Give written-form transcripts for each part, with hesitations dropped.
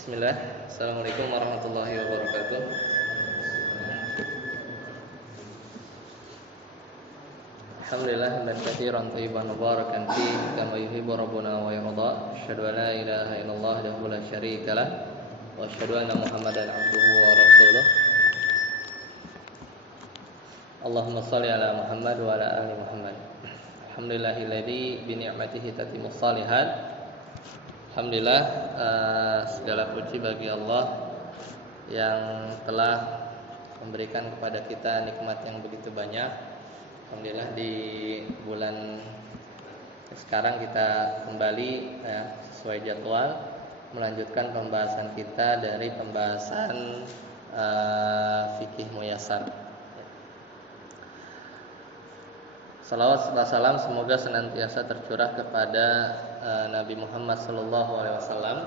Bismillah. Assalamualaikum warahmatullahi wabarakatuh. Alhamdulillah hamdan katsiran thayyiban mubarakan fi kama yuhibbu rabbuna wa yarda. Asyhadu an la ilaha illallah wahdahu la syarika lah wa asyhadu anna Muhammadan abduhu wa rasuluh. Allahumma shalli ala Muhammad wa ala ali Muhammad. Alhamdulillahilladzi bi ni'matihi tatimmus shalihat. Alhamdulillah, segala puji bagi Allah yang telah memberikan kepada kita nikmat yang begitu banyak. Alhamdulillah di bulan sekarang kita kembali sesuai jadwal melanjutkan pembahasan kita dari pembahasan fikih muyassar. Salawat serta salam semoga senantiasa tercurah kepada Nabi Muhammad SAW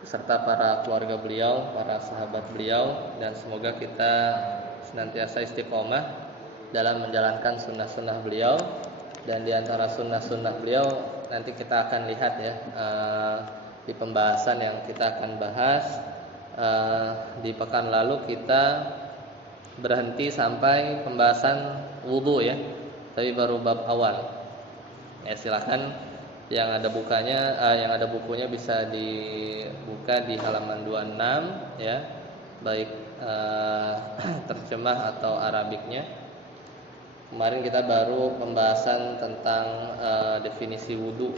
serta para keluarga beliau, para sahabat beliau, dan semoga kita senantiasa istiqomah dalam menjalankan sunnah-sunnah beliau. Dan di antara sunnah-sunnah beliau nanti kita akan lihat di pembahasan yang kita akan bahas. Di pekan lalu kita berhenti sampai pembahasan wudu tapi baru bab awal. Silakan yang ada yang ada bukunya bisa dibuka di halaman 26 baik terjemah atau Arabiknya. Kemarin kita baru pembahasan tentang definisi wudu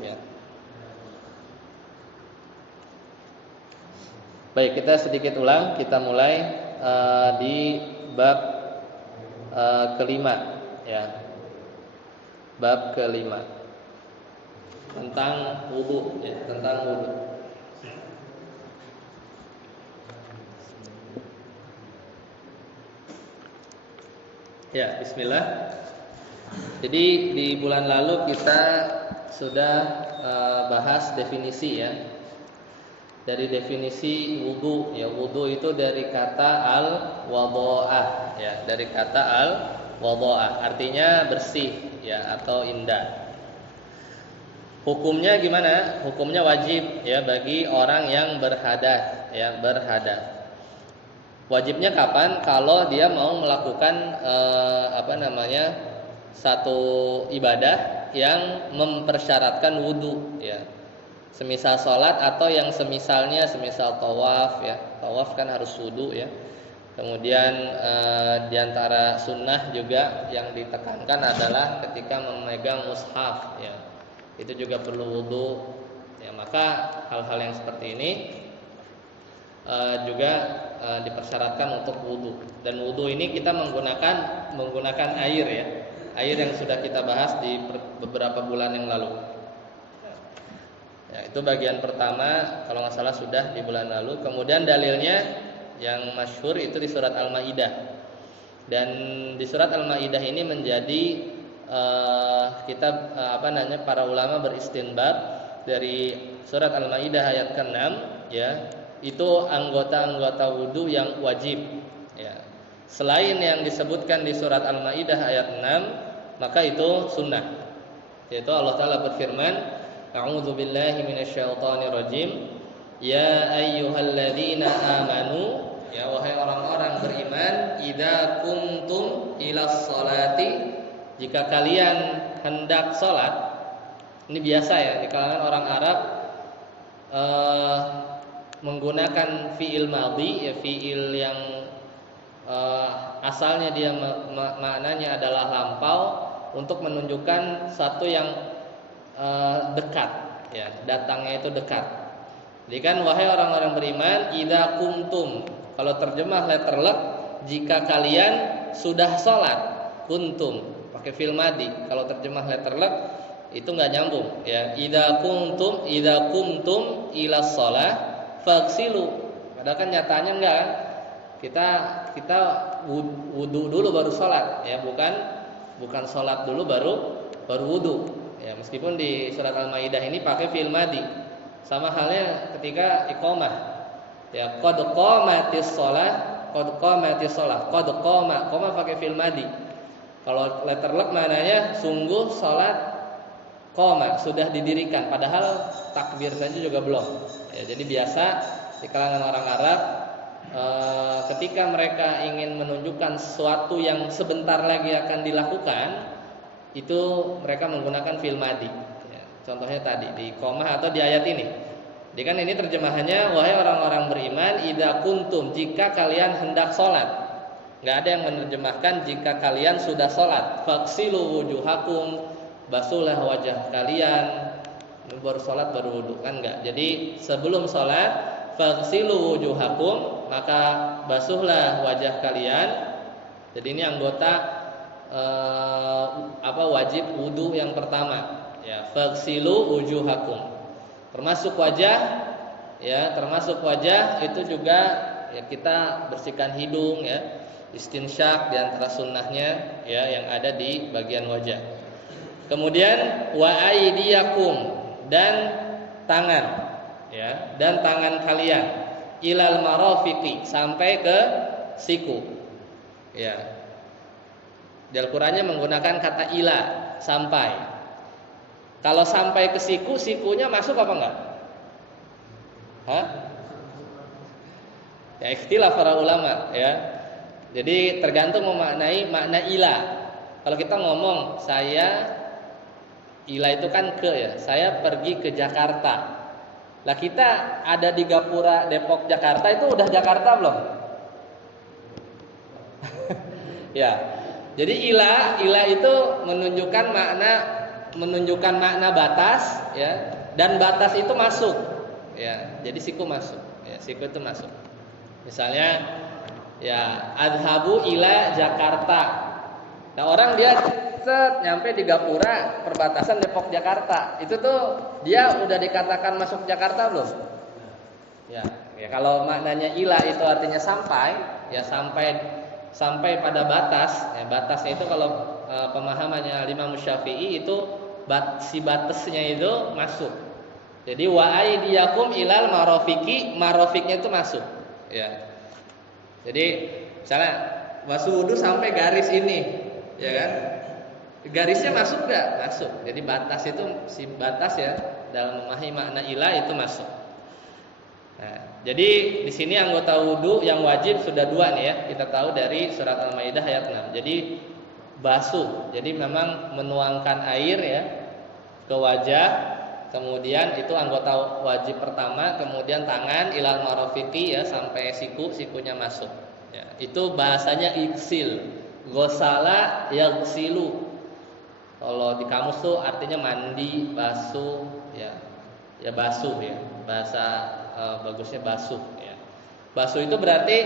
Baik, kita sedikit ulang, kita mulai di bab kelima bab kelima tentang wudu Bismillah. Jadi di bulan lalu kita sudah bahas definisi dari definisi wudu wudu itu dari kata al-wadha'ah dari kata al-wadha'ah artinya bersih atau indah. Hukumnya gimana? Hukumnya wajib bagi orang yang berhadas Wajibnya kapan? Kalau dia mau melakukan satu ibadah yang mempersyaratkan wudu semisal sholat atau yang semisalnya, semisal tawaf tawaf kan harus wudu Kemudian diantara sunnah juga yang ditekankan adalah ketika memegang mushaf itu juga perlu wudu maka hal-hal yang seperti ini juga dipersyaratkan untuk wudu. Dan wudu ini kita menggunakan air air yang sudah kita bahas di beberapa bulan yang lalu. Itu bagian pertama kalau nggak salah sudah di bulan lalu. Kemudian dalilnya yang masyhur itu di surat Al-Maidah. Dan di surat Al-Maidah ini menjadi kitab para ulama beristinbat dari surat Al-Maidah ayat ke-6 itu anggota-anggota wudu yang wajib Selain yang disebutkan di surat Al-Maidah ayat 6, maka itu sunnah. Yaitu Allah Ta'ala berfirman, A'udzu billahi minasyaitonir rajim. Ya ayyuhalladzina amanu, wahai orang-orang beriman, idza kuntum ilas sholati, jika kalian hendak salat. Ini biasa di kalangan orang Arab menggunakan fiil madhi, fiil yang asalnya dia maknanya adalah lampau untuk menunjukkan satu yang dekat, datangnya itu dekat. Jadi kan wahai orang-orang beriman, idza kuntum, kalau terjemah letter lek, jika kalian sudah sholat, kuntum pakai fiil madhi. Kalau terjemah letter lek itu nggak nyambung idza kuntum ila shalah faghsilu. Padahal kan nyatanya enggak kan? Kita wudu dulu baru sholat bukan sholat dulu baru wudu meskipun di surat Al-Maidah ini pakai fi'il madhi. Sama halnya ketika iqamah qad qamatis shalah, qad qama pakai fi'il madhi. Kalau letter lek maknanya sungguh sholat qoma, sudah didirikan, padahal takbir saja juga belum. Ya, jadi biasa di kalangan orang Arab ketika mereka ingin menunjukkan sesuatu yang sebentar lagi akan dilakukan, itu mereka menggunakan fi'il madhi. Ya, contohnya tadi di qoma atau di ayat ini. Jadi kan ini terjemahannya, wahai orang-orang beriman, idza kuntum, jika kalian hendak sholat. Nggak ada yang menerjemahkan jika kalian sudah sholat. Faksilu wujuhakum, basuhlah wajah kalian. Baru sholat baru wudu, kan enggak. Jadi sebelum sholat, faksilu wujuhakum, maka basuhlah wajah kalian. Jadi ini anggota wajib wudu yang pertama. Ya, faksilu wujuhakum. Termasuk wajah, ya, termasuk wajah itu juga ya kita bersihkan hidung, ya, istinsyak di antara sunnahnya, ya, yang ada di bagian wajah. Kemudian wa aydiyakum, dan tangan, ya, dan tangan kalian ilal marafiqi, sampai ke siku, ya. Di Al-Qur'annya menggunakan kata ila, sampai. Kalau sampai ke siku, sikunya masuk apa enggak? Hah? Ya, ikhtilaf para ulama, ya. Jadi tergantung memaknai makna ila. Kalau kita ngomong saya, ila itu kan ke, ya, saya pergi ke Jakarta. Lah kita ada di Gapura, Depok, Jakarta, itu udah Jakarta belum? Ya. Jadi ila itu menunjukkan makna batas, ya, dan batas itu masuk, ya. Jadi siku masuk, ya, siku itu masuk. Misalnya, ya, adhabu ila Jakarta. Nah, orang dia nyampe di Gapura, perbatasan Depok Jakarta, itu tuh dia udah dikatakan masuk Jakarta belum? Ya, ya, kalau maknanya ila itu artinya sampai, ya, sampai pada batas, ya, batasnya itu kalau pemahamannya Imam Syafi'i itu si batasnya itu masuk. Jadi wa aydiyakum ilal marafiqi, marafiqnya itu masuk, ya. Jadi misalnya basuh wudu sampai garis ini, ya kan? Garisnya masuk enggak? Masuk. Jadi batas itu, si batas, ya, dalam memahami makna ila itu masuk. Nah, jadi di sini anggota wudu yang wajib sudah dua nih, ya. Kita tahu dari surat Al-Maidah ayat 6. Jadi basuh. Jadi memang menuangkan air, ya, ke wajah. Kemudian itu anggota wajib pertama, kemudian tangan ilal marafiqi, ya, sampai sikunya masuk. Ya, itu bahasanya iksil. Ghosala yaghsilu. Kalau di kamus tuh artinya mandi, basuh, ya. Ya, basuh, ya. Bahasa bagusnya basuh, ya. Basuh itu berarti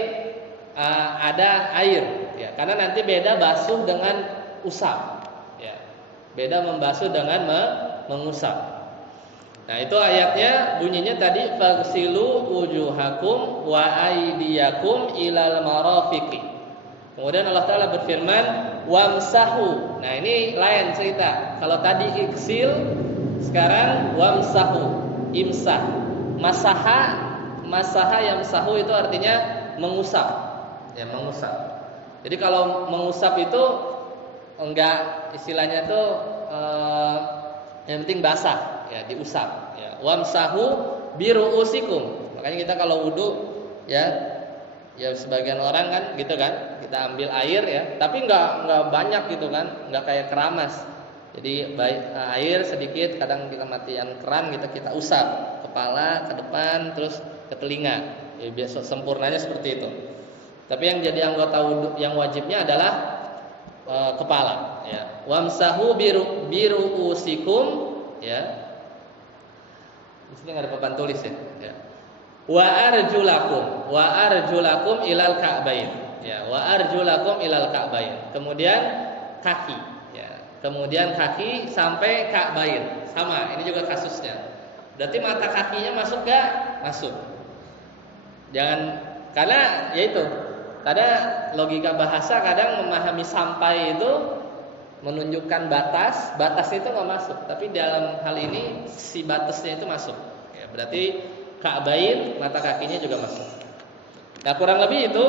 ada air, ya. Karena nanti beda basuh dengan usap, ya. Beda membasuh dengan mengusap. Nah, itu ayatnya bunyinya tadi faghsilu wujuhakum wa aydiyakum ilal marafiqi. Kemudian Allah Ta'ala berfirman wamsahu. Nah, ini lain cerita. Kalau tadi iksil, sekarang wamsahu, imsah. Masaha yamsahu itu artinya mengusap, ya, mengusap. Jadi kalau mengusap itu enggak, istilahnya itu yang penting basah, ya, diusap, ya. Wamsahu biruusikum. Makanya kita kalau wudu, ya sebagian orang kan gitu kan, kita ambil air, ya, tapi enggak banyak gitu kan, enggak kayak keramas. Jadi air sedikit, kadang kita matikan keran, kita usap kepala ke depan, terus ke telinga. Ya, biasa sempurnanya seperti itu. Tapi yang jadi anggota wudu yang wajibnya adalah kepala, ya. Wamsahu biruusikum, ya. Di sini nggak ada papan tulis, ya. Ya. Wa arjulakum ilal ka'bain, ya. Wa arjulakum ilal ka'bain. Kemudian kaki, ya. Kemudian kaki sampai ka'bain. Sama, ini juga kasusnya. Berarti mata kakinya masuk gak? Masuk. Jangan, karena yaitu, kadang logika bahasa kadang memahami sampai itu menunjukkan batas itu nggak masuk. Tapi dalam hal ini si batasnya itu masuk. Ya, berarti ka'bain, mata kakinya juga masuk. Nah, kurang lebih itu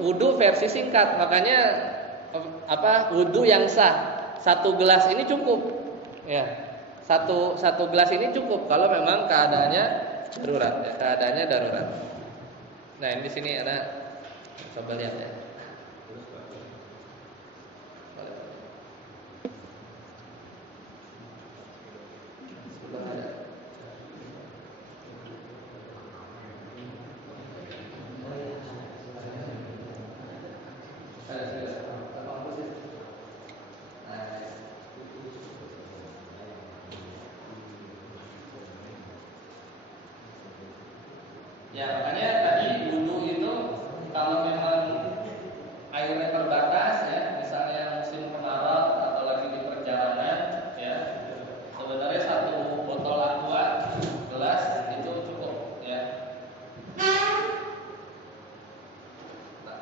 wudu versi singkat. Makanya wudu yang sah, 1 gelas ini cukup, ya. satu gelas ini cukup kalau memang keadaannya darurat, ya, keadaannya darurat. Nah, ini di sini ada, coba lihat ya. Ya, makanya tadi wudu itu kalau memang airnya terbatas ya, misalnya musim kemarau atau lagi di perjalanan ya, sebenarnya satu botol aqua gelas itu cukup ya. Nah,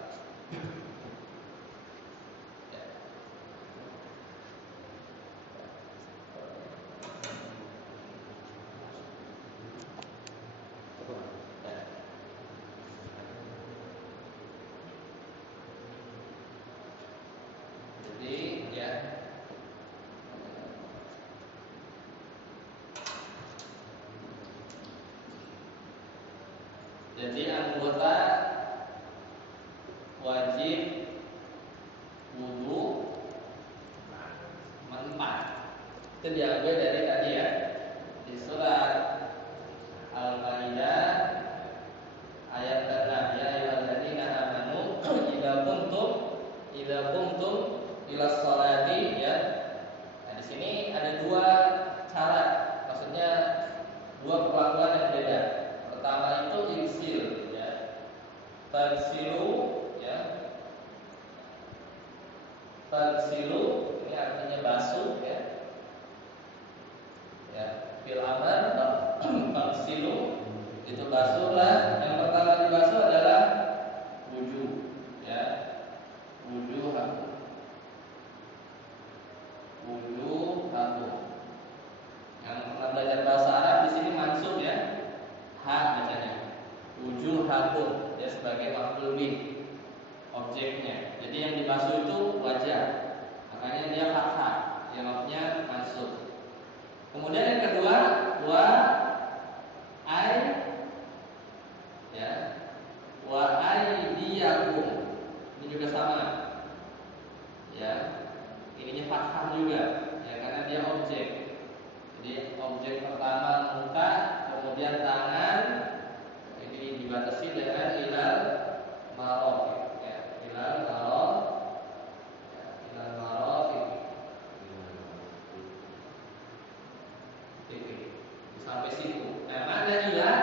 ya. Ya. Jadi ya, jadi anggota wajib wudu empat. Itu diambil dari tadi ya, di surat Al-Maidah ayat ke-6, ya ayyuhalladzina amanu idza qumtum ila sholati ya. Nah, di sini ada dua cara, maksudnya dua perlakuan yang beda. Pertama itu insil ya. Tansilu ya. Tansilu ini artinya basuh ya. Ya, fil amr tansilu itu basuhlah. Yang pertama dibasuh adalah wudu ya. Wudu haku. Yang pernah belajar bahasa Arab di sini mansub ya. Ha bacanya. Wudu haku ya, sebagai maf'ul bih, objeknya. Jadi yang dibasuh itu wajah. Makanya dia ha, yang maksudnya mansub. Kemudian yang kedua wa ai ya, wa aidiyakum. Ini juga sama. Ya. Ininya fathah juga ya, karena dia objek. Jadi objek pertama muka, kemudian tangan. Ini dibatasi dengan ilal marafiq ya, ilal marafiq sampai situ. Nah, ada ilah.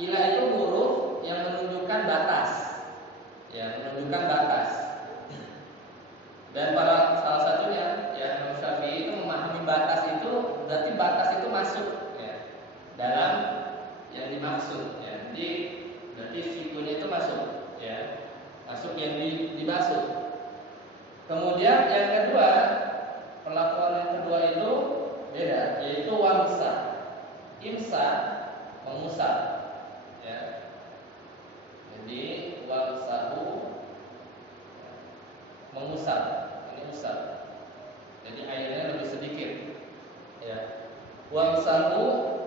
Ilah itu huruf yang menunjukkan batas. Ya, menunjukkan batas. Dan para salah satunya ya, Imam Syafi'i itu memahami batas itu berarti batas itu masuk ya, dalam yang dimaksud ya. Jadi berarti situnya itu masuk ya, masuk yang dibasuh. Kemudian yang kedua, perlakuan yang kedua itu beda, yaitu wamsa. Imsa mengusap ya. Jadi wamsahu mengusap, ini usap. Jadi airnya lebih sedikit ya. Wamsahu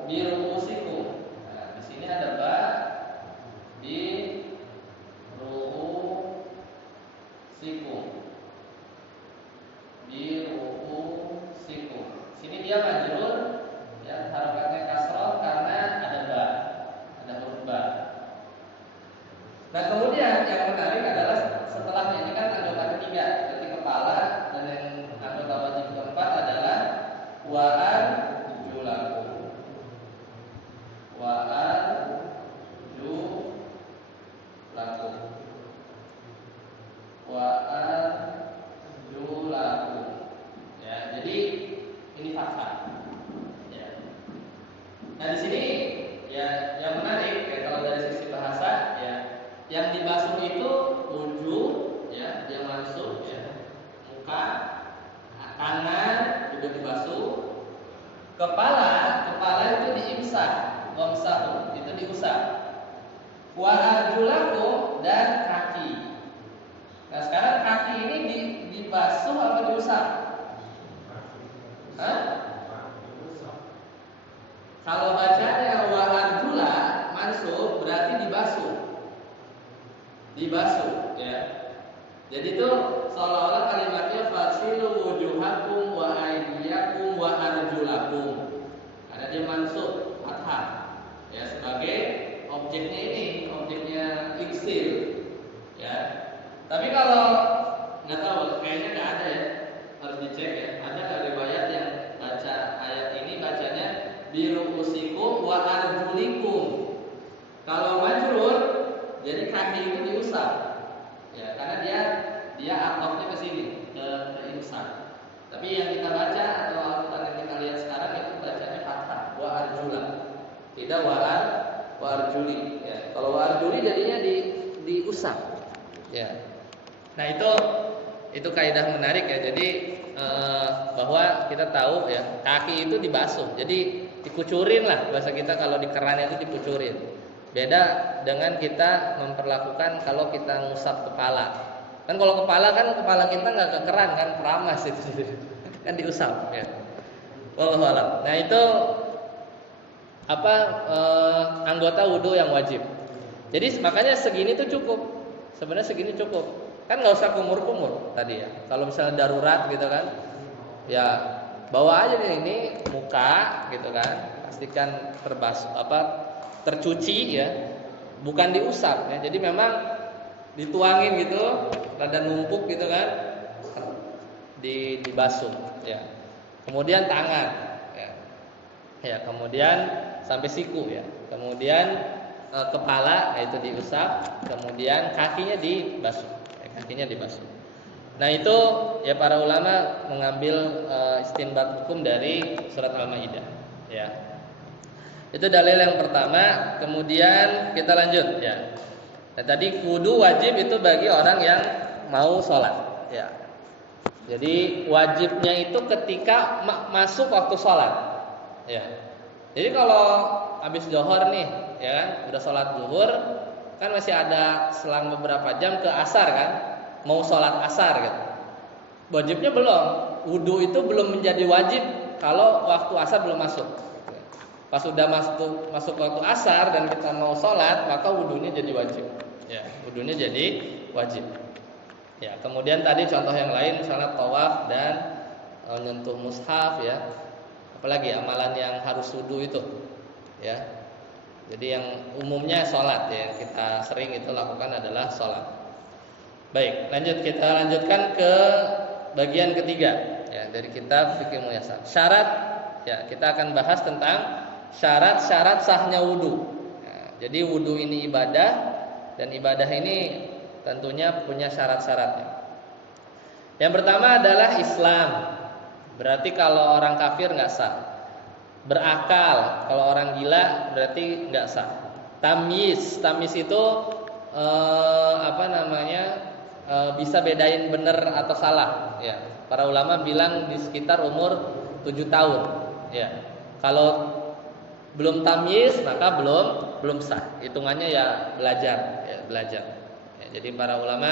biruusikum. Nah, di sini ada ba di ruusikum. Biruusikum. Sini dia majrur ya, harokatnya kasroh karena ada ba, ada huruf ba. Nah, kemudian yang menarik adalah setelah ini kan anggota ketiga, berarti kepala, dan yang anggota wajib keempat adalah wa'an julaku. Wa'an julaku. Wa'an julaku. Ya, jadi ini fathah. Ya. Nah, di sini ya yang menarik ya, kalau dari sisi bahasa ya, yang dibasuh itu wujud ya, dia masuk ya, muka, tangan juga dibasuh, kepala itu diimsah, wamsahu itu diusap, wa arjulakum dan kaki. Nah, sekarang kaki ini dibasuh atau diusap? Hah? dibasuh, ya. Jadi itu seolah-olah kalimatnya fasilu wujuhakum wa aydiyakum wa arjulakum. Karena dia mansub fathah. Ya, sebagai objeknya ini, objeknya iksil. Ya. Tapi kalau nggak tahu, kayaknya nggak ada ya, harus dicek ya. Ada nggak riwayat yang baca ayat ini bacanya biruusikum wa arjulikum. Kalau majrur, jadi kaki itu diusap, ya, karena dia atofnya ke sini, ke insan. Tapi yang kita baca atau Al-Quran yang kita lihat sekarang itu bacanya fathah, wa arjula, tidak wa arjuli. Ya. Kalau wa arjuli jadinya diusap. Ya. Nah itu kaidah menarik ya. Jadi bahwa kita tahu ya kaki itu dibasuh, jadi dikucurin lah bahasa kita, kalau di keran itu dikucurin. Beda dengan kita memperlakukan kalau kita ngusap kepala. Kan kalau kepala kita nggak ke keran kan, keramas itu kan diusap ya. Wallahu a'lam. Nah itu anggota wudhu yang wajib. Jadi makanya segini tuh cukup. Sebenarnya segini cukup. Kan nggak usah kumur-kumur tadi ya. Kalau misalnya darurat gitu kan, ya bawa aja ini muka gitu kan. Pastikan tercuci ya, bukan diusap ya. Jadi memang dituangin gitu, rada numpuk gitu kan, dibasuh ya. Kemudian tangan ya, kemudian sampai siku ya. Kemudian kepala, itu diusap, kemudian kakinya dibasuh ya, kakinya dibasuh. Nah itu ya para ulama mengambil istinbat hukum dari surat Al-Maidah ya. Itu dalil yang pertama. Kemudian kita lanjut ya. Nah tadi wudu wajib itu bagi orang yang mau sholat ya. Jadi wajibnya itu ketika masuk waktu sholat ya. Jadi kalau habis zuhur nih ya kan, udah sholat zuhur kan masih ada selang beberapa jam ke asar kan, mau sholat asar gitu. Wajibnya belum. Wudu itu belum menjadi wajib kalau waktu asar belum masuk. Pas sudah masuk waktu asar dan kita mau sholat, maka wudunya jadi wajib. Ya, wudunya jadi wajib. Ya, kemudian tadi contoh yang lain, misalnya tawaf dan menyentuh mushaf ya. Apalagi amalan yang harus wudu itu, ya. Jadi yang umumnya sholat ya, yang kita sering itu lakukan adalah sholat. Baik, kita lanjutkan ke bagian ketiga ya dari kitab Fiqh Muyassar. Syarat ya, kita akan bahas tentang syarat-syarat sahnya wudu. Nah, jadi wudu ini ibadah dan ibadah ini tentunya punya syarat-syaratnya. Yang pertama adalah Islam. Berarti kalau orang kafir nggak sah. Berakal, kalau orang gila berarti nggak sah. Tamyiz itu bisa bedain benar atau salah. Ya, para ulama bilang di sekitar umur 7 tahun. Ya, kalau belum tamyiz maka belum sah. Hitungannya ya belajar. Ya, jadi para ulama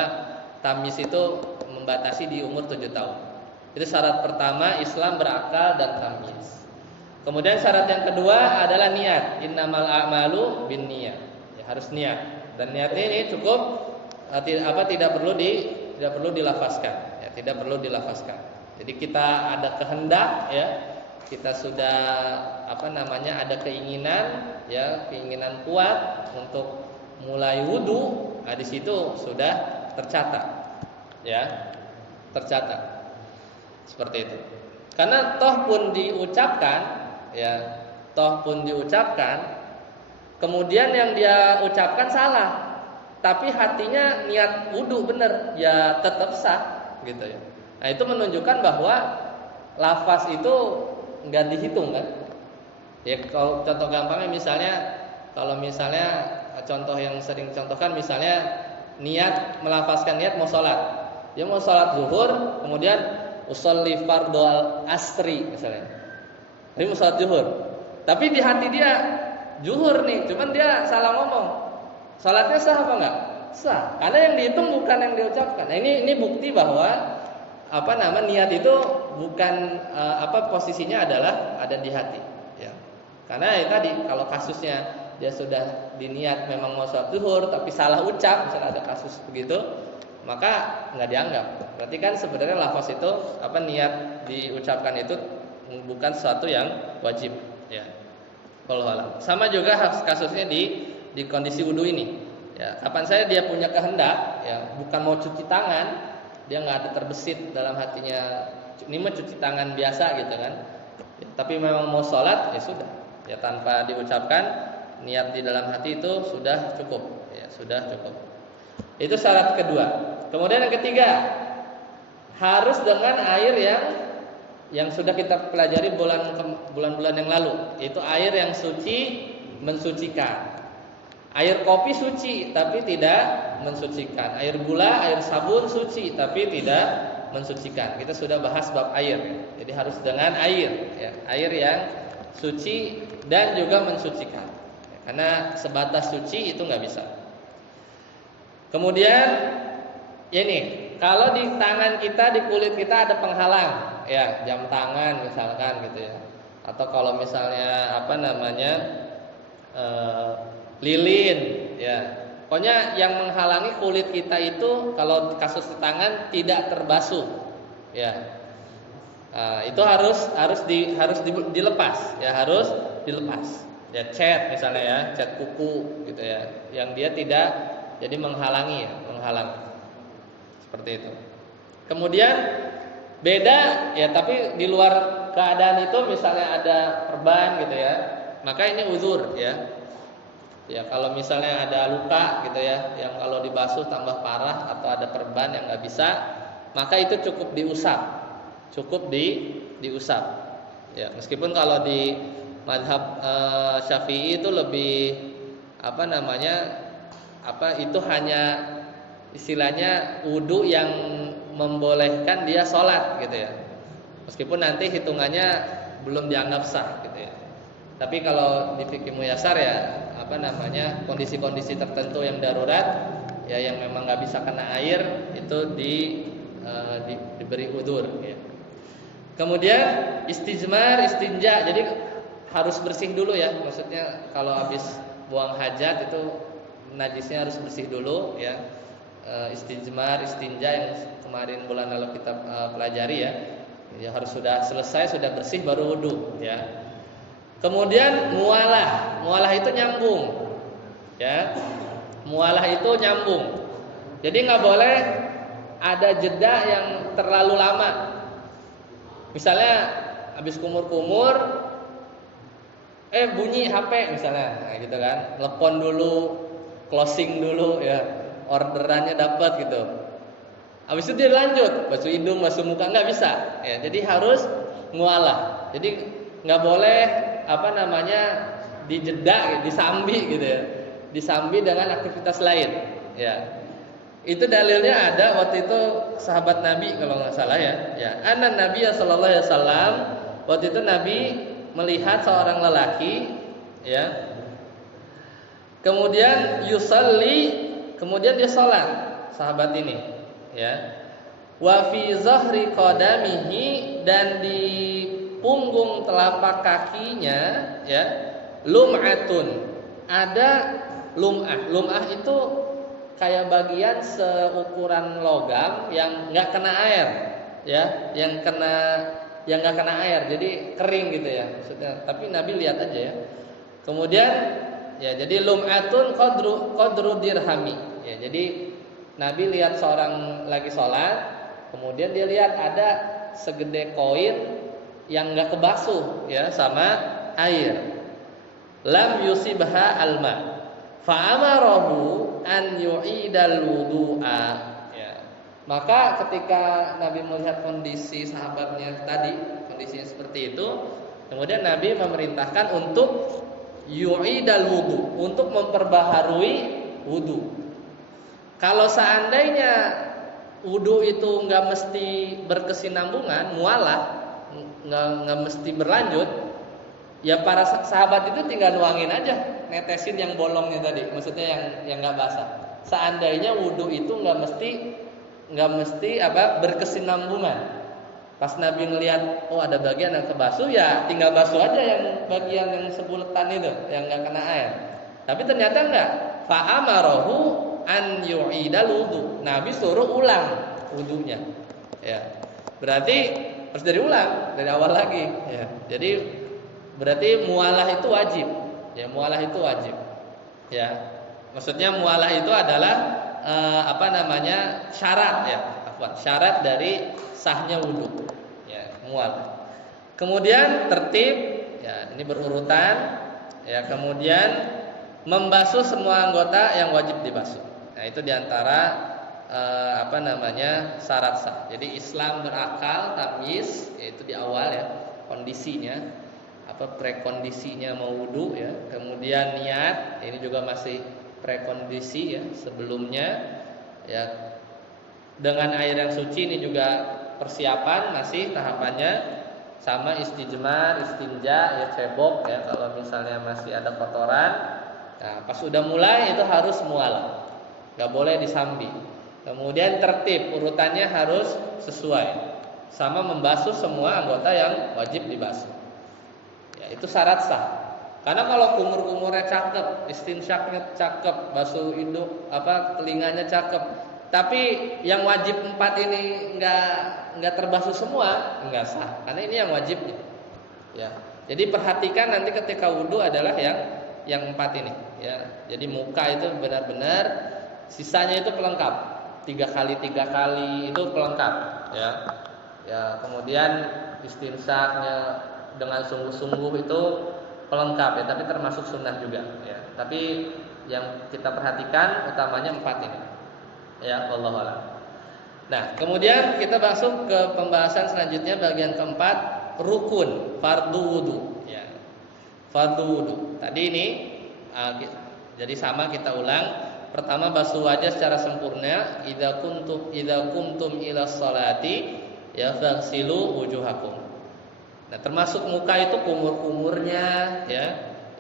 tamyiz itu membatasi di umur 7 tahun. Itu syarat pertama, Islam, berakal dan tamyiz. Kemudian syarat yang kedua adalah niat. Innamal a'malu binniyat. Ya, harus niat. Dan niat ini cukup tidak perlu dilafazkan. Ya, tidak perlu dilafazkan. Jadi kita ada kehendak ya. Kita sudah ada keinginan ya, keinginan kuat untuk mulai wudu. Nah, di situ sudah tercatat. Ya. Tercatat. Seperti itu. Karena toh pun diucapkan, kemudian yang dia ucapkan salah, tapi hatinya niat wudu benar, ya tetap sah gitu ya. Nah, itu menunjukkan bahwa lafaz itu nggak dihitung kan? Ya kalau contoh gampangnya kalau misalnya contoh yang sering contohkan misalnya niat melafazkan niat mau sholat, dia mau sholat zuhur, kemudian usolli fardhu asri misalnya, dia mau sholat zuhur, tapi di hati dia zuhur nih, cuman dia salah ngomong, sholatnya sah apa enggak? Sah, karena yang dihitung bukan yang diucapkan. Nah, ini bukti bahwa niat itu bukan posisinya adalah ada di hati ya. Karena ya tadi kalau kasusnya dia sudah diniat memang mau sholat zuhur tapi salah ucap, misalnya ada kasus begitu, maka nggak dianggap. Berarti kan sebenarnya lafaz itu niat diucapkan itu bukan sesuatu yang wajib, ya. Wallahu a'lam. Sama juga kasusnya di kondisi wudu ini. Ya, kapan saya dia punya kehendak, ya, bukan mau cuci tangan, dia nggak ada terbesit dalam hatinya, ini mah cuci tangan biasa gitu kan. Ya, tapi memang mau sholat, ya sudah. Ya tanpa diucapkan niat di dalam hati itu sudah cukup, ya sudah cukup. Itu syarat kedua. Kemudian yang ketiga, harus dengan air yang sudah kita pelajari bulan-bulan yang lalu, yaitu air yang suci mensucikan. Air kopi suci tapi tidak mensucikan. Air gula, air sabun suci tapi tidak mensucikan. Kita sudah bahas bab air. Jadi harus dengan air, ya, air yang suci dan juga mensucikan. Karena sebatas suci itu nggak bisa. Kemudian ini, kalau di tangan kita, di kulit kita ada penghalang, ya, jam tangan misalkan gitu ya. Atau kalau misalnya lilin, ya. Pokoknya yang menghalangi kulit kita itu kalau kasus di tangan tidak terbasuh, ya. Itu harus dilepas, ya, harus dilepas. Ya, cat misalnya, ya, cat kuku gitu ya, yang dia tidak jadi menghalangi, ya, menghalangi. Seperti itu. Kemudian beda, ya, tapi di luar keadaan itu misalnya ada perban gitu ya, maka ini uzur, ya. Ya, kalau misalnya ada luka gitu ya, yang kalau dibasuh tambah parah, atau ada perban yang nggak bisa, maka itu cukup diusap, diusap. Ya, meskipun kalau di mazhab Syafi'i itu lebih itu hanya istilahnya wudu yang membolehkan dia sholat gitu ya. Meskipun nanti hitungannya belum dianggap sah gitu ya. Tapi kalau di fikih muyasar ya kondisi-kondisi tertentu yang darurat, ya, yang memang nggak bisa kena air, itu diberi udzur, ya. Kemudian istijmar, istinja, jadi harus bersih dulu, ya. Maksudnya kalau habis buang hajat itu najisnya harus bersih dulu, ya. Istijmar, istinja yang kemarin bulan lalu kita pelajari, ya. Ya harus sudah selesai, sudah bersih baru wudu, ya. Kemudian mualah itu nyambung, ya. Mualah itu nyambung. Jadi nggak boleh ada jeda yang terlalu lama. Misalnya habis kumur-kumur, bunyi HP misalnya, nah, gitu kan. Telepon dulu, closing dulu, ya. Orderannya dapat gitu. Habis itu dia lanjut, basuh hidung, basuh muka, nggak bisa. Ya, jadi harus mualah. Jadi nggak boleh dijeda, disambi gitu ya, disambi dengan aktivitas lain, ya. Itu dalilnya ada waktu itu sahabat Nabi kalau nggak salah, ya. Anan Nabi sallallahu alaihi wasallam, waktu itu Nabi melihat seorang lelaki, ya. Kemudian yusalli, kemudian dia sholat, sahabat ini, ya. Wa fi zahri qadamihi, dan di punggung telapak kakinya, ya, lum'atun, ada lum'ah. Lum'ah itu kayak bagian seukuran logam yang nggak kena air, ya, yang nggak kena air, jadi kering gitu ya maksudnya. Tapi Nabi lihat aja, ya. Kemudian, ya, jadi lum'atun qadru dirhami, ya. Jadi Nabi lihat seorang lagi sholat, kemudian dia lihat ada segede koin yang enggak kebasuh, ya, sama air. Lam yusibha alma, fa amarahu an yu'idal wudu'a, ya. Maka ketika Nabi melihat kondisi sahabatnya tadi, kondisinya seperti itu, kemudian Nabi memerintahkan untuk yu'idal wudu, untuk memperbaharui wudu. Kalau seandainya wudu itu enggak mesti berkesinambungan, mualah, nggak mesti berlanjut, ya para sahabat itu tinggal nuangin aja, netesin yang bolongnya tadi, maksudnya yang nggak basah. Seandainya wudu itu nggak mesti berkesinambungan. Pas Nabi ngelihat, oh ada bagian yang kebasuh, ya tinggal basuh aja yang bagian yang sebulatan itu, yang nggak kena air. Tapi ternyata enggak. Fa amarahu an yu'idal wudu. Nabi suruh ulang wudunya. Ya. Berarti harus dari ulang, dari awal lagi, ya. Jadi berarti mualah itu wajib. Ya, mualah itu wajib. Ya. Maksudnya mualah itu adalah syarat ya. Syarat dari sahnya wudu. Ya, mualah. Kemudian tertib, ya, ini berurutan. Ya, kemudian membasuh semua anggota yang wajib dibasuh. Nah, itu diantara syarat sah. Jadi Islam berakal, tamyiz, yaitu di awal ya, kondisinya, prekondisinya mau wudu ya. Kemudian niat, ini juga masih prekondisi ya, sebelumnya ya. Dengan air yang suci ini juga persiapan, masih tahapannya sama istijmar, istinja, ya cebok ya kalau misalnya masih ada kotoran. Nah, pas sudah mulai itu harus mual, nggak boleh disambi. Kemudian tertib, urutannya harus sesuai, sama membasuh semua anggota yang wajib dibasuh. Ya, itu syarat sah. Karena kalau kumur-kumurnya cakep, istinsyaknya cakep, basuh hidung, telinganya cakep, tapi yang wajib 4 ini nggak terbasuh semua, nggak sah. Karena ini yang wajib. Ya, jadi perhatikan nanti ketika wudu adalah yang 4 ini. Ya, jadi muka itu benar-benar, sisanya itu pelengkap. 3 kali itu pelengkap. Ya, kemudian istinsaknya dengan sungguh-sungguh itu pelengkap ya, tapi termasuk sunnah juga. Ya, tapi yang kita perhatikan utamanya 4 ini. Ya, wallahu a'lam. Nah, kemudian kita masuk ke pembahasan selanjutnya bagian keempat, rukun fardu wudu. Ya. Fardu wudu. Tadi ini jadi sama kita ulang. Pertama basuh wajah secara sempurna. Idza kumtum ila sholati ya faghsilu wujuhakum. Nah, termasuk muka itu kumur-kumurnya ya.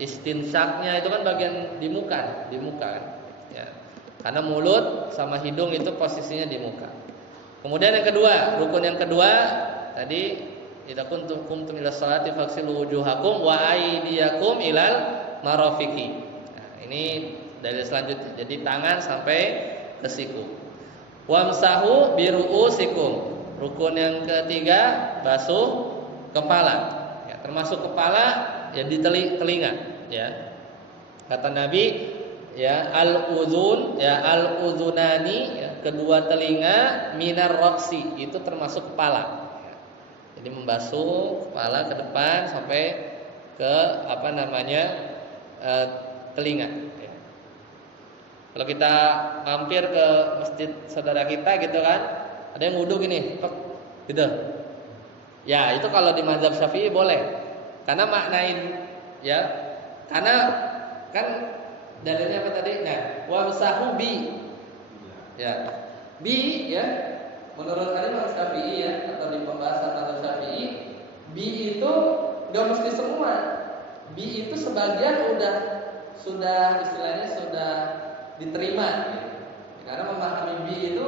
Istinsyaknya itu kan bagian di muka kan. Ya. Karena mulut sama hidung itu posisinya di muka. Kemudian yang kedua, rukun yang kedua tadi idza kuntum ila sholati faghsilu wujuhakum wa aydiyakum ilal marafiqi. Nah, ini dalil selanjutnya. Jadi tangan sampai ke siku. Wamsahu biruusikum. Rukun yang ketiga basuh kepala. Ya, termasuk kepala ya di telinga ya. Kata Nabi ya al-udhunani ya, kedua telinga minar roksi, itu termasuk kepala ya. Jadi membasuh kepala ke depan sampai ke telinga ya. Kalau kita mampir ke masjid saudara kita gitu kan, ada yang wudu gini gitu ya, itu kalau di mazhab Syafi'i boleh, karena maknain ya, karena kan dalilnya apa tadi? Nah, wamsahu bi. Ya. Bi ya. Menurut Imam Syafi'i ya, atau di pembahasan mazhab Syafi'i, bi itu enggak mesti semua. Bi itu sebagian sudah istilahnya sudah diterima ya. Karena memahami bi itu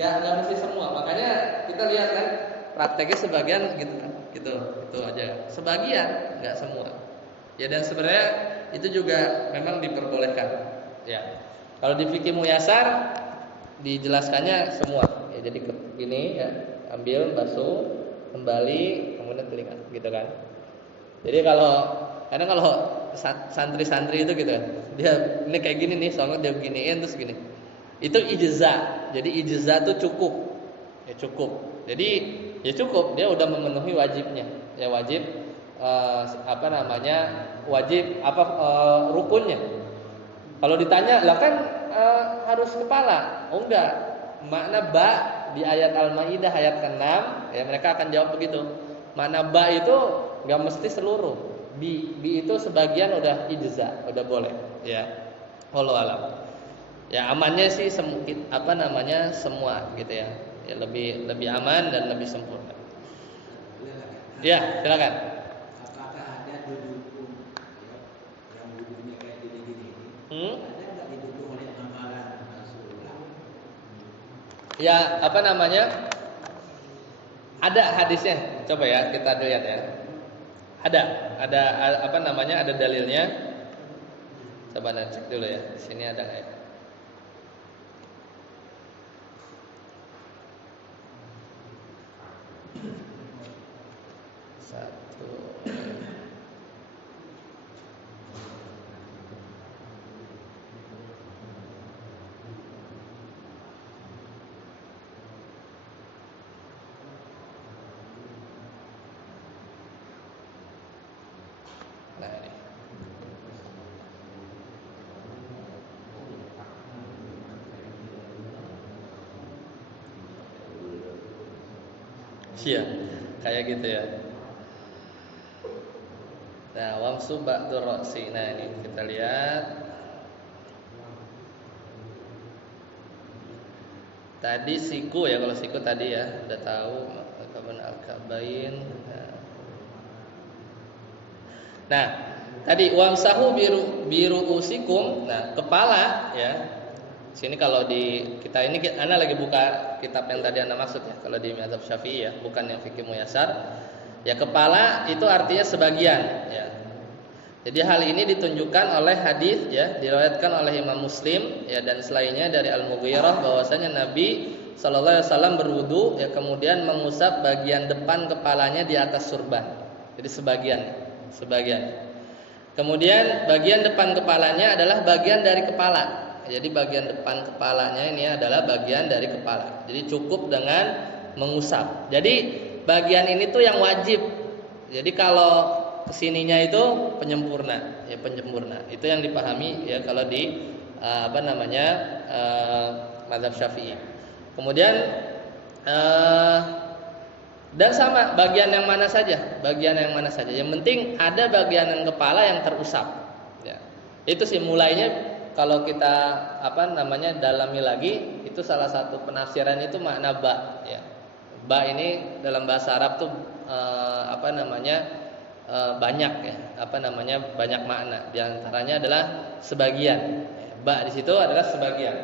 enggak mesti semua. Makanya kita lihat kan prakteknya sebagian gitu kan. Gitu aja. Sebagian, enggak semua. Ya, dan sebenarnya itu juga memang diperbolehkan. Ya. Kalau di fikih muyasar dijelaskannya semua. Ya, jadi gini ya, ambil basuh, kembali, kemudian telinga, gitu kan. Jadi kadang kalau santri-santri itu gitu, dia ini kayak gini nih, soalnya dia beginiin terus gini. Itu ijza. Jadi ijza itu cukup. Ya cukup. Jadi ya cukup, dia udah memenuhi wajibnya. Ya wajib rukunnya. Kalau ditanya, lah kan harus kepala. Oh enggak. Makna ba di ayat Al-Maidah ayat ke-6 ya, mereka akan jawab begitu. Makna ba itu enggak mesti seluruh. Bi itu sebagian udah ijza, udah boleh ya. Wallahu alam. Ya amannya sih semua gitu ya. Ya lebih aman dan lebih sempurna. Ya, silakan. Ya, ada hadisnya. Coba ya kita lihat ya. Ada dalilnya. Coba cek dulu ya. Di sini ada nggak ya? Satu. Nah ini. Iya, kayak gitu ya. Nah, wamsu ba'dur ra'si. Nah, ini kita lihat. Tadi siku ya, kalau siku tadi ya, udah tahu kapan al-kabain. Nah, tadi wamsahu biru usikum. Nah, kepala ya. Sini kalau di kita ini ana lagi buka kitab yang tadi ana maksud ya. Kalau di mazhab Syafi'i ya, bukan yang fikih muyasar. Ya kepala itu artinya sebagian ya. Jadi hal ini ditunjukkan oleh hadis ya, diriwayatkan oleh Imam Muslim ya dan selainnya dari Al-Mughirah bahwasanya Nabi sallallahu alaihi wasallam berwudu ya kemudian mengusap bagian depan kepalanya di atas surban. Jadi sebagian. Kemudian bagian depan kepalanya adalah bagian dari kepala. Jadi bagian depan kepalanya ini adalah bagian dari kepala. Jadi cukup dengan mengusap. Jadi bagian ini tuh yang wajib. Jadi kalau kesininya itu penyempurna, ya penyempurna. Itu yang dipahami ya kalau di mazhab Syafi'i. Kemudian dan sama bagian yang mana saja, Yang penting ada bagian yang kepala yang terusap. Ya. Itu sih mulainya. Kalau kita dalami lagi, itu salah satu penafsiran itu makna ba ya. Ba ini dalam bahasa Arab tuh banyak ya, banyak makna. Di antaranya adalah sebagian. Ba di situ adalah sebagian.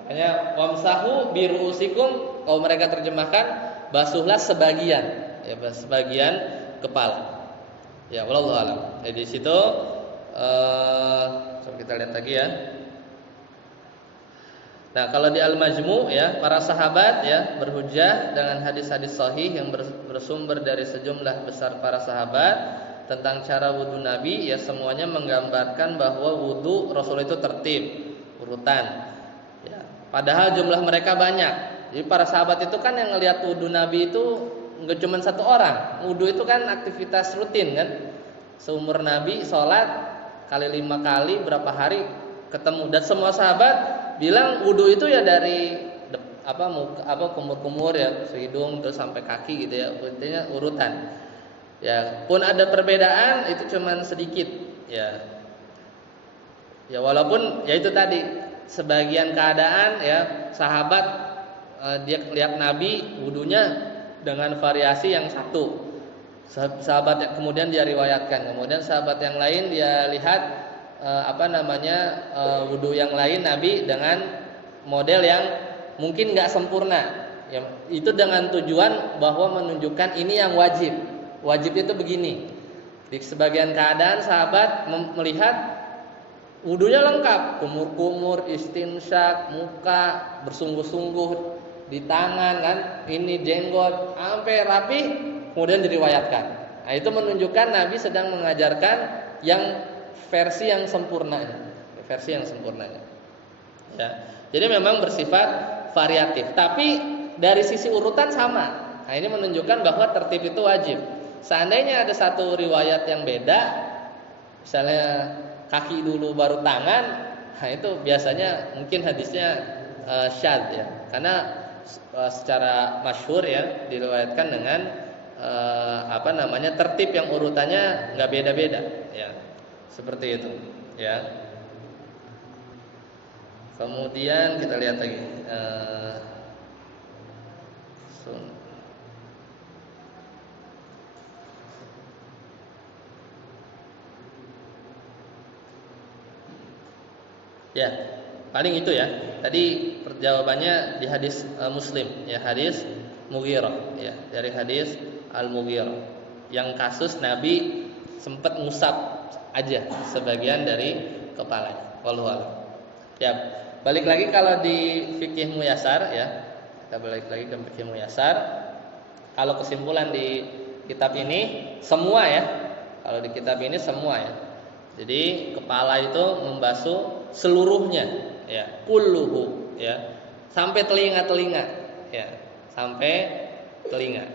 Makanya wamsahu birusikum, kalau mereka terjemahkan basuhlah sebagian, ya sebagian kepala. Ya wallahu alam. Jadi di situ coba kita lihat lagi ya. Nah, kalau di Al-Majmu' ya, para sahabat ya berhujjah dengan hadis-hadis sahih yang bersumber dari sejumlah besar para sahabat tentang cara wudu Nabi ya semuanya menggambarkan bahwa wudu Rasul itu tertib, urutan. Ya, padahal jumlah mereka banyak. Jadi para sahabat itu kan yang ngelihat wudu Nabi itu enggak cuma satu orang. Wudu itu kan aktivitas rutin kan. Seumur Nabi sholat kali 5 kali berapa hari ketemu, dan semua sahabat bilang wudu itu ya dari kumur-kumur ya, hidung terus sampai kaki gitu ya, intinya urutan. Ya, pun ada perbedaan itu cuman sedikit ya. Ya walaupun ya itu tadi sebagian keadaan ya sahabat dia lihat Nabi wudunya dengan variasi yang satu. Sahabat yang kemudian dia riwayatkan, kemudian sahabat yang lain dia lihat wudu yang lain Nabi dengan model yang mungkin nggak sempurna. Ya, itu dengan tujuan bahwa menunjukkan ini yang wajib. Wajib itu begini. Di sebagian keadaan sahabat melihat wudunya lengkap, kumur-kumur, istinsyak, muka bersungguh-sungguh di tangan kan, ini jenggot sampai rapi. Kemudian diriwayatkan. Nah, itu menunjukkan Nabi sedang mengajarkan yang versi yang sempurnanya. Ya. Jadi memang bersifat variatif. Tapi dari sisi urutan sama. Nah, ini menunjukkan bahwa tertib itu wajib. Seandainya ada satu riwayat yang beda, misalnya kaki dulu baru tangan, nah itu biasanya mungkin hadisnya syadz ya. Karena secara masyhur ya diriwayatkan dengan tertib yang urutannya nggak beda-beda ya, seperti itu ya. Kemudian kita lihat lagi ya paling itu ya. Tadi perjawabannya di hadis Muslim ya, hadis Mughirah ya, dari hadis Al-Mughirah yang kasus Nabi sempat ngusap aja sebagian dari kepalanya. Wallahu a'lam. Ya, balik lagi kalau di fikih muyasar ya. Kita balik lagi ke fikih muyasar. Kalau kesimpulan di kitab ini semua ya. Kalau di kitab ini semua ya. Jadi kepala itu membasuh seluruhnya ya, kulluhu ya. Sampai telinga-telinga ya. Sampai telinga.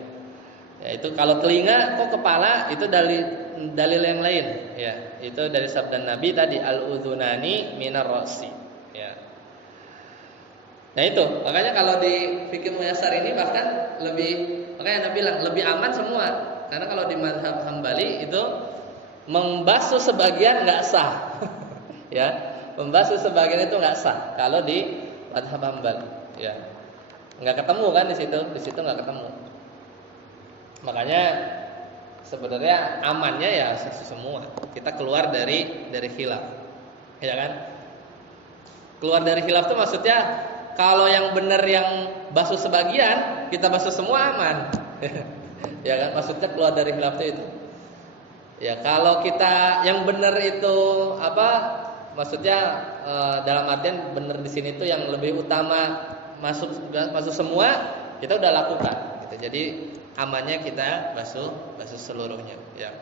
Ya, itu kalau telinga kok kepala itu dalil yang lain ya. Itu dari sabda Nabi tadi al-udhunani minar ra'si ya. Nah itu, makanya kalau di fikih muyasar ini bahkan makanya Nabi bilang lebih aman semua. Karena kalau di mazhab Hambali itu membasuh sebagian enggak sah. Ya, membasuh sebagian itu enggak sah kalau di mazhab Hambali ya. Enggak ketemu kan di situ enggak ketemu. Makanya sebenarnya amannya ya semua. Kita keluar dari khilaf. Ya kan? Keluar dari khilaf itu maksudnya kalau yang benar yang basuh sebagian, kita basuh semua aman. Ya kan? Maksudnya keluar dari khilaf itu. Ya, kalau kita yang benar itu maksudnya dalam artian benar di sini tuh yang lebih utama masuk semua, kita udah lakukan gitu. Jadi amannya kita basuh seluruhnya ya.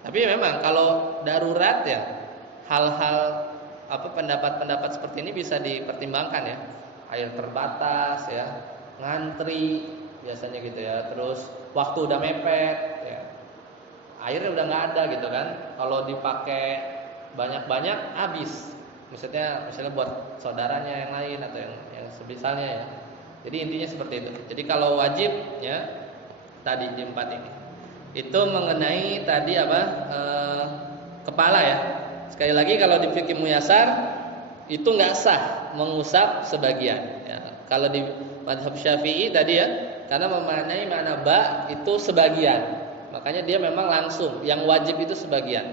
Tapi memang kalau darurat ya hal-hal pendapat-pendapat seperti ini bisa dipertimbangkan ya. Air terbatas ya, ngantri biasanya gitu ya. Terus waktu udah mepet ya. Airnya udah nggak ada gitu kan. Kalau dipakai banyak-banyak habis. Misalnya buat saudaranya yang lain atau yang semisalnya ya. Jadi intinya seperti itu. Jadi kalau wajib ya tadi di 4 ini itu mengenai tadi kepala ya. Sekali lagi kalau di fikih muyasar itu nggak sah mengusap sebagian ya. Kalau di mazhab Syafi'i tadi ya, karena memaknai makna ba itu sebagian, makanya dia memang langsung yang wajib itu sebagian.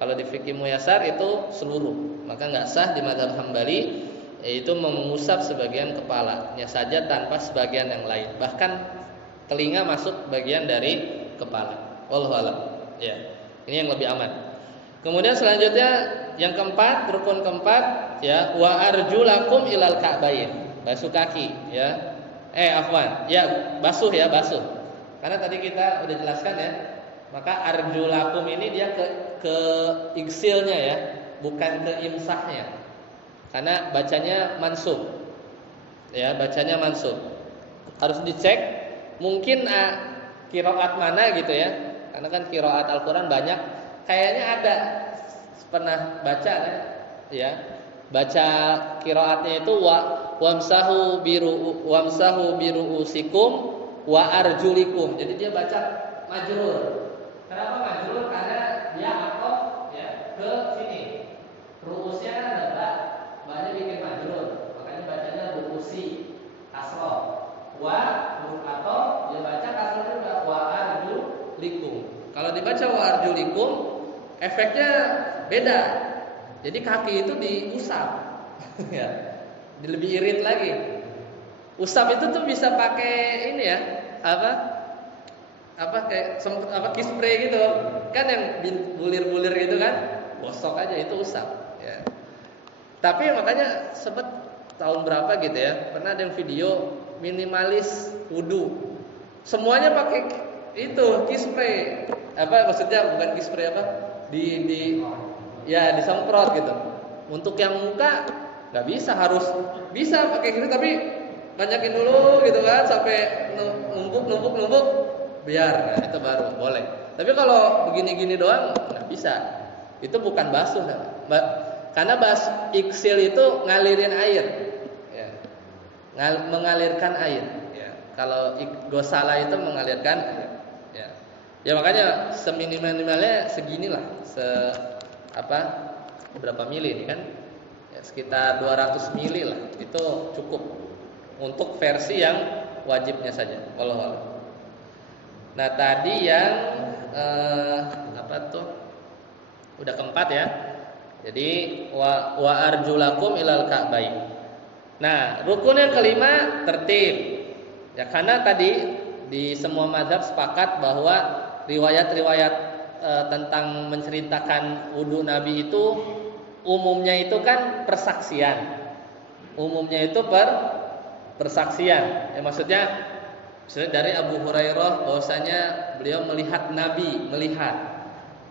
Kalau di fikih muyasar itu seluruh, maka nggak sah di mazhab Hambali, yaitu mengusap sebagian kepalanya saja tanpa sebagian yang lain. Bahkan telinga masuk bagian dari kepala. Wallahu a'lam. Ya. Ini yang lebih aman. Kemudian selanjutnya yang keempat, rukun keempat ya, wa arjulakum ilal ka'bain. Basuh kaki ya. Ya, basuh. Karena tadi kita udah jelaskan ya. Maka arjulakum ini dia ke iksilnya ya, bukan ke imsahnya. Karena bacanya mansub. Ya, bacanya mansub. Harus dicek mungkin qiraat mana gitu ya. Karena kan qiraat Al-Qur'an banyak. Kayaknya ada pernah baca kan? Ya. Baca qiraatnya itu wamsahu biruusikum wa arjulikum. Jadi dia baca majrur. Kenapa majrur? Karena dia aqaf ya ke sini. Ruusnya kan ada ba. Ba-nya bikin majrur. Makanya bacanya ruusi kasrah. Atau dia baca kasar juga wa arjulikum. Kalau dibaca wa arjulikum efeknya beda. Jadi kaki itu diusap. Ya. Lebih irit lagi. Usap itu tuh bisa pakai ini ya, kayak kispray gitu. Kan yang bulir-bulir gitu kan, gosok aja itu usap ya. Tapi makanya sempat tahun berapa gitu ya, pernah ada yang video minimalis wudu. Semuanya pakai itu kispray. Maksudnya bukan kispray disemprot gitu. Untuk yang muka nggak bisa, harus bisa pakai gitu tapi banyakin dulu gitu kan sampai numpuk biar itu baru boleh. Tapi kalau begini-gini doang nggak bisa. Itu bukan basuh karena iksil itu ngalirin air ya. Mengalirkan air ya. Kalau gosala itu mengalirkan air ya. Ya makanya seminimalnya seginilah berapa mili ini kan ya, sekitar 200 mili lah itu cukup untuk versi yang wajibnya saja. Wallahu a'lam. Nah tadi yang udah keempat ya. Jadi wa arjulakum ilal ka'bain. Nah rukun yang kelima tertib. Ya karena tadi di semua mazhab sepakat bahwa riwayat-riwayat tentang menceritakan wudu Nabi itu umumnya itu kan persaksian. Umumnya itu persaksian. Maksudnya dari Abu Hurairah bahwasanya beliau melihat Nabi, melihat.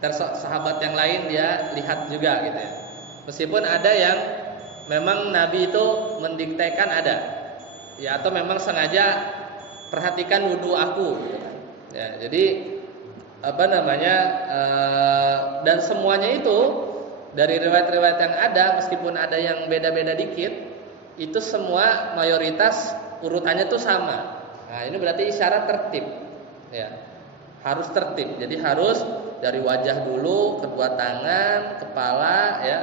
Terus sahabat yang lain dia lihat juga gitu ya. Meskipun ada yang memang Nabi itu mendiktekan ada. Ya, atau memang sengaja perhatikan wudu aku gitu kan. Ya, jadi dan semuanya itu dari riwayat-riwayat yang ada, meskipun ada yang beda-beda dikit, itu semua mayoritas urutannya tuh sama. Nah, ini berarti isyarat tertib. Ya. Harus tertib. Jadi harus dari wajah dulu, kedua tangan, kepala ya,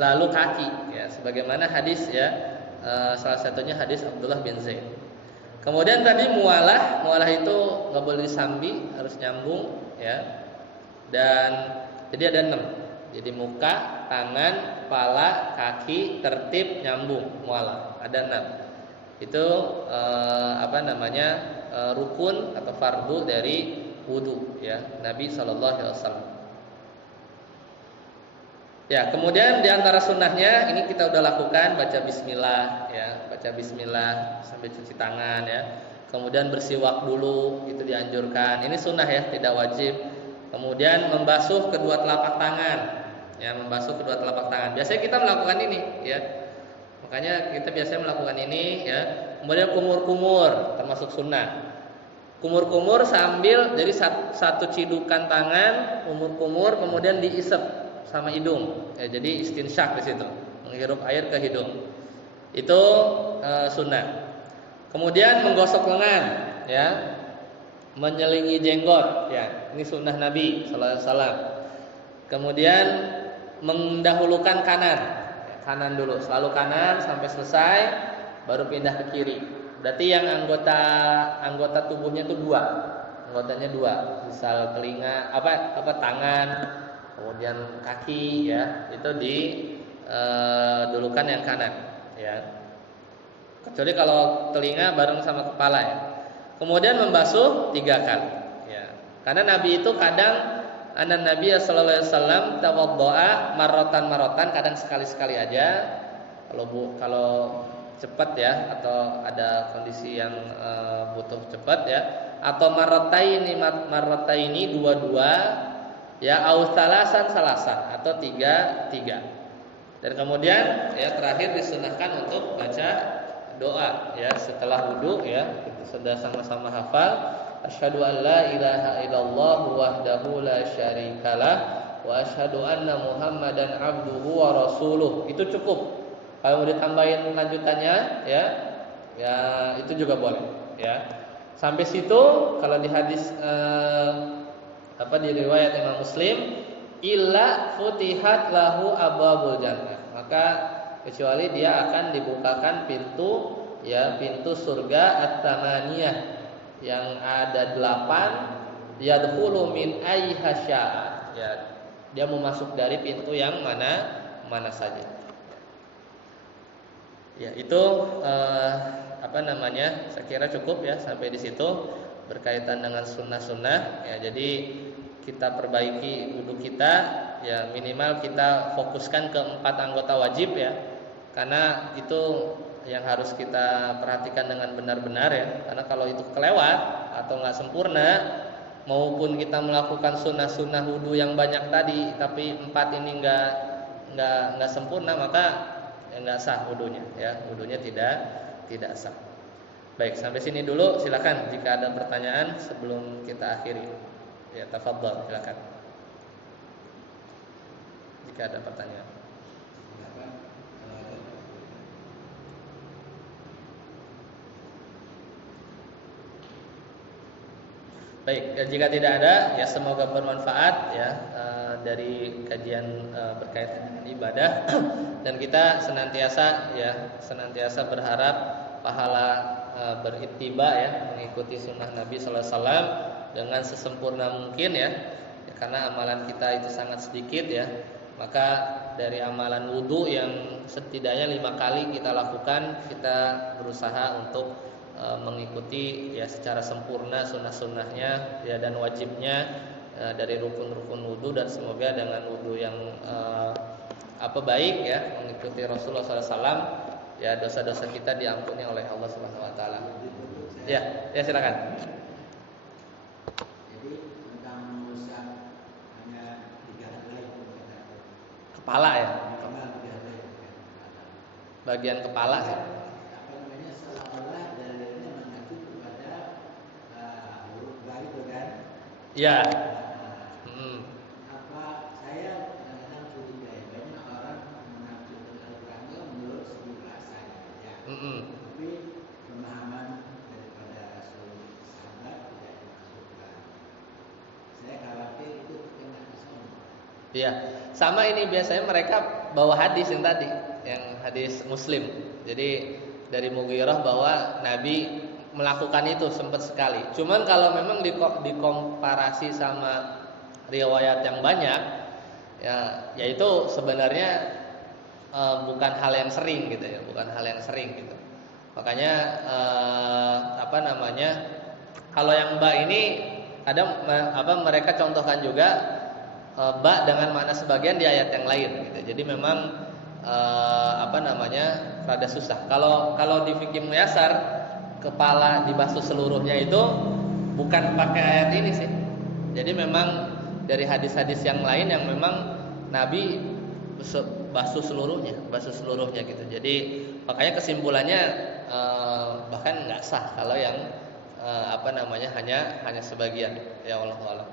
lalu kaki ya, sebagaimana hadis ya, salah satunya hadis Abdullah bin Zaid. Kemudian tadi mualah itu nggak boleh disambi, harus nyambung ya. Dan jadi ada 6. Jadi muka, tangan, kepala, kaki, tertib, nyambung, mualah. Ada 6. Itu rukun atau fardu dari wudu ya Nabi sallallahu alaihi wasallam. Ya, kemudian di antara sunnahnya ini kita udah lakukan, baca bismillah ya, baca bismillah sambil cuci tangan ya. Kemudian bersiwak dulu, itu dianjurkan. Ini sunnah ya, tidak wajib. Kemudian membasuh kedua telapak tangan. Ya, membasuh kedua telapak tangan. Biasanya kita melakukan ini ya. Makanya kita biasanya melakukan ini ya. Kemudian kumur-kumur termasuk sunnah. Kumur-kumur sambil jadi satu cidukan tangan, kumur-kumur kemudian diisep sama hidung. Ya, jadi istinsyak di situ, menghirup air ke hidung. Itu sunnah. Kemudian menggosok lengan, ya, menyelingi jenggot, ya, ini sunnah Nabi Sallallahu Alaihi Wasallam. Kemudian mendahulukan kanan dulu, selalu kanan sampai selesai, baru pindah ke kiri. Berarti yang anggota tubuhnya itu 2, anggotanya 2, misal telinga, tangan, kemudian kaki, ya, itu didulukan yang kanan, ya. Kecuali kalau telinga bareng sama kepala ya. Kemudian membasuh 3 kali, ya. Karena Nabi itu kadang Nabi sallallahu alaihi wasallam tawaddoa marratan, kadang sekali-sekali aja. Kalau cepat ya, atau ada kondisi yang butuh cepat ya, atau marrataini 2 ya, au salasan atau 3. Dan kemudian ya terakhir disunahkan untuk baca doa ya setelah wudu ya, kita sudah sama-sama hafal asyhadu an la ilaha illallah wahdahu la syarikalah wa asyhadu anna muhammadan abduhu wa rasuluh. Itu cukup. Kalau mau ditambahin lanjutannya ya itu juga boleh ya. Sampai situ kalau di hadis di riwayat Imam Muslim, illa futihat lahu abwabul jannah, maka kecuali dia akan dibukakan pintu surga at-tamaniyah yang ada 8, yadkhulu min ayyiha syaa, ya, dia mau masuk dari pintu yang mana saja. Ya, itu saya kira cukup ya sampai di situ berkaitan dengan sunnah-sunnah ya. Jadi kita perbaiki wudu kita ya, minimal kita fokuskan ke 4 anggota wajib ya, karena itu yang harus kita perhatikan dengan benar-benar ya. Karena kalau itu kelewat atau nggak sempurna, maupun kita melakukan sunnah-sunnah wudu yang banyak tadi, tapi 4 ini nggak sempurna, maka ya nggak sah wudunya ya, wudunya tidak sah. Baik, sampai sini dulu. Silakan jika ada pertanyaan sebelum kita akhiri. Ya, tafadhol, silakan. Jika ada pertanyaan. Baik, jika tidak ada, ya semoga bermanfaat ya dari kajian berkaitan dengan ibadah, dan kita senantiasa berharap pahala berittiba ya, mengikuti sunnah Nabi sallallahu alaihi wasallam dengan sesempurna mungkin ya, karena amalan kita itu sangat sedikit ya. Maka dari amalan wudu yang setidaknya 5 kali kita lakukan, kita berusaha untuk mengikuti ya secara sempurna sunnah-sunnahnya ya, dan wajibnya dari rukun-rukun wudu, dan semoga dengan wudu yang baik ya, mengikuti Rasulullah SAW, ya dosa-dosa kita diampuni oleh Allah Subhanahu Wa Taala. Ya, ya silakan. Jadi tentang mengusap hanya 3 helai Kepala ya, kepala 3 helai bagian kepala sih. apa namanya seolah-olah dalilnya mengacu kepada huruf ba itu kan? Ya. Apa saya kadang-kadang curiga banyak orang menafsirkan Al-Quran itu menurut segi bahasanya ya. Tapi pemahaman daripada seluruh sahabat tidak dimasukkan. Saya khawatir itu kena kesombongan. Iya, sama ini biasanya mereka bawa hadis yang tadi, yang hadis Muslim. Jadi dari Mughirah bahwa Nabi melakukan itu sempat sekali. Cuman kalau memang dikomparasi sama riwayat yang banyak, ya yaitu sebenarnya bukan hal yang sering gitu ya, bukan hal yang sering gitu. Makanya kalau yang ba ini kadang mereka contohkan juga ba dengan makna sebagian di ayat yang lain gitu. Jadi memang rada susah. Kalau di fikih muyasar kepala dibasuh seluruhnya itu bukan pakai ayat ini sih. Jadi memang dari hadis-hadis yang lain yang memang Nabi basuh seluruhnya gitu. Jadi makanya kesimpulannya bahkan nggak sah kalau yang hanya sebagian, ya Allah a'lam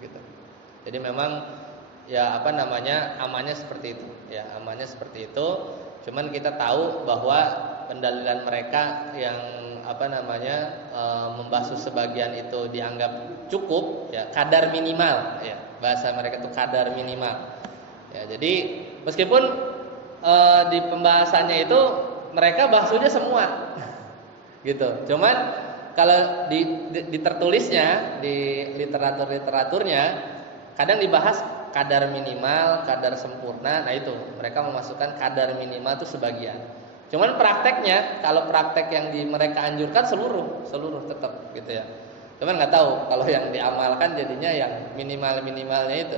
gitu. Jadi memang amannya seperti itu ya, amannya seperti itu. Cuman kita tahu bahwa pendalilan mereka yang membasuh sebagian itu dianggap cukup ya, kadar minimal ya, bahasa mereka itu kadar minimal ya. Jadi meskipun di pembahasannya itu mereka basuhnya semua gitu, cuman kalau di tertulisnya, di literaturnya kadang dibahas kadar minimal, kadar sempurna. Nah itu mereka memasukkan kadar minimal itu sebagian. Cuman prakteknya, kalau praktek yang mereka anjurkan seluruh tetap gitu ya. Cuman nggak tahu kalau yang diamalkan jadinya yang minimalnya itu.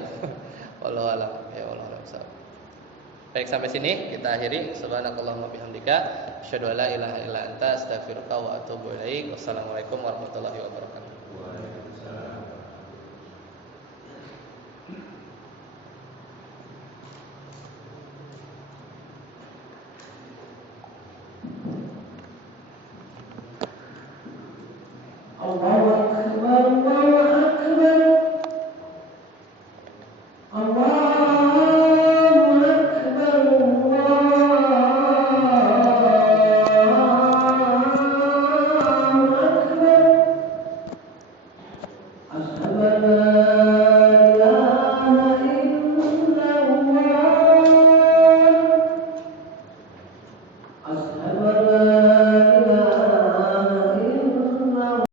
Wallahu a'lam. Ya Allah. Baik, sampai sini kita akhiri. Subhanakallahumma bihamdika asyhadu an la ilaha illa anta astaghfiruka wa atubu ilaik. Wassalamualaikum warahmatullahi wabarakatuh. Allah